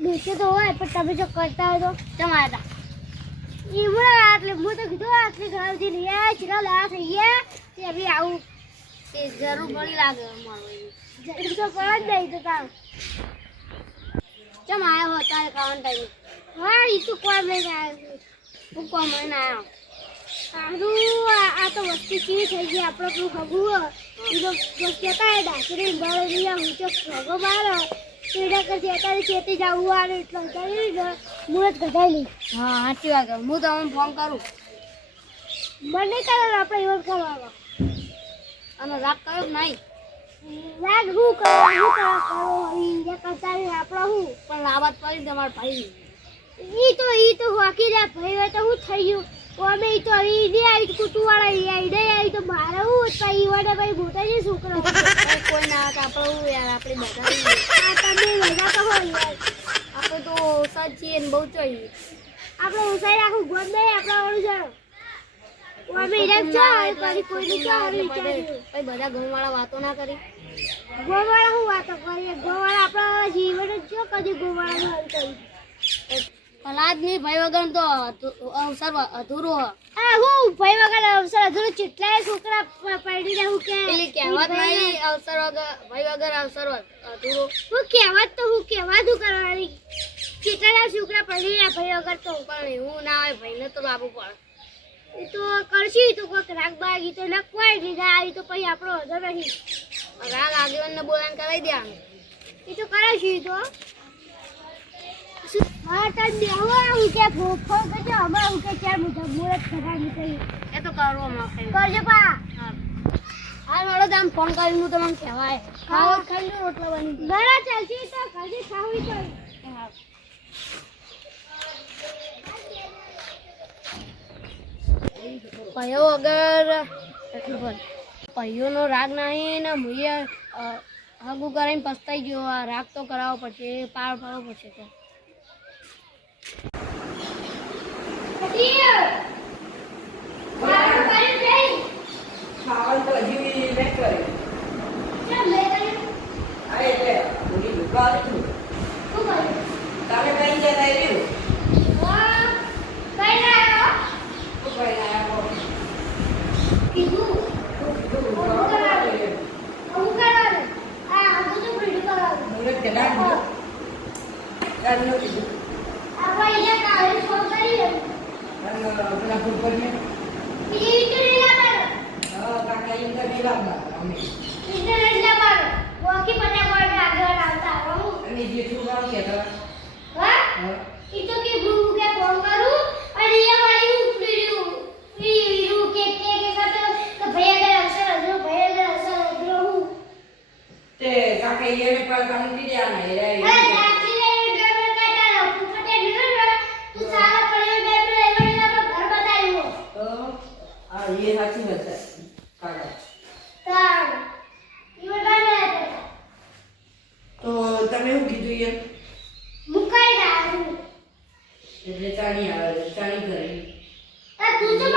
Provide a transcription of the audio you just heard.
दूसरे तो હોય પણ તમે જો કરતા હોય તો તમારા ઈમરા આટલે હું તો કીધું આટલે ઘરથી લઈ આ ચિરા લા થઈ ગયા તે હવે આવું તે જરૂર પડી લાગે અમારો જરૂર તો પડે જ નહીં તો કામ ચમ આયો હતા કાઉન્ટ ટાઈમ હા ઈ તો કોણ લઈને આવ્યો હું કોણ લઈને આવ્યો સારું આ તો વસ્તી ચી થઈ ગઈ આપણે પેલું ખગું ઈ તો કહેતા હે ડાકરી બાળ લઈ હું તો ખગો બાળ સીડા કરતી અત્યારે ખેતી જવું આવે એટલે મુહૂર્ત કઢાઈ હા સાચી વાત હું તમને ફોન કરું મને કરો આપણે એવો કરવાનો અને રાગ કર્યો કે નહીં રાગ હું કરો કરતા આપણો હું પણ લાવત પડી તમારા ભાઈ ઈ તો હોકી રહ્યા ભાઈ હોય તો હું થઈ ગયું અમે ઈ તો ઈ દે આવી કુટુવાળા ઈ આવી તો મારે હું પછી વડે ભાઈ મોટા જે છોકરા કોઈ ના આપણે હું યાર આપણે બધા તમે મજા તો હોય યાર આપણે તો સાચી ને બહુ જોઈએ આપણે ઉસાઈ રાખું ગોદ નહીં આપણા વાળું જાણો અમે ઈરાક ચાલ કરી કોઈની ચાલ ભાઈ બધા ગોવાળા વાતો ના કરી ગોવાળા હું વાતો કરીએ ગોવાળા આપણા જીવન જ જો કદી ગોવાળા હલ કરી કલાદ નહીં ભાઈ વગર તો અવસર અધૂરો આ હું ભાઈ વગર અવસર અધૂરો કેટલાય છોકરા પડી રહ્યા હું કે પેલી કહેવત નહીં અવસર વગર ભાઈ વગર અવસર અધૂરો હું કહેવત તો હું કહેવા દઉં કરવાની કેટલાય છોકરા પડી રહ્યા ભાઈ વગર તો પણ એવું ના હોય ભાઈને તો લાવવું પડે એ તો કરશી તો કોઈક રાગ બાગી તો નખવાય દીધા આવી તો પછી આપણો અધર નહીં રાગ આગેવાનને બોલાને કરાવી દેવાનું એ તો કરાશી તો માતા દેવો હું કે ફોફો કે અમાર હું કે ચાર મુઠા મુરત ખરાની કરી એ તો કરો માં કરજો પા હા મારો દામ ફોન કરી હું તમને કહેવાય ખાવ ખાઈ લો રોટલા બની બરા ચાલશી તો કદી ખાવી તો પયો અગર પયોનો રાગ નહીં ને મુએ હગુ કરીને પસ્તાઈ ગયો આ રાગ તો કરાવવો પડશે પાર પાડવો પડશે તો ખાવાનું તો હજી મેં કર્યું એટલે પૂરી દુકાન છું તમે કઈ જતા રહ્યું તો તમે શું કીધું યાર મુકાઈ રાખ્યું એટલે ચાણી કરી તું તો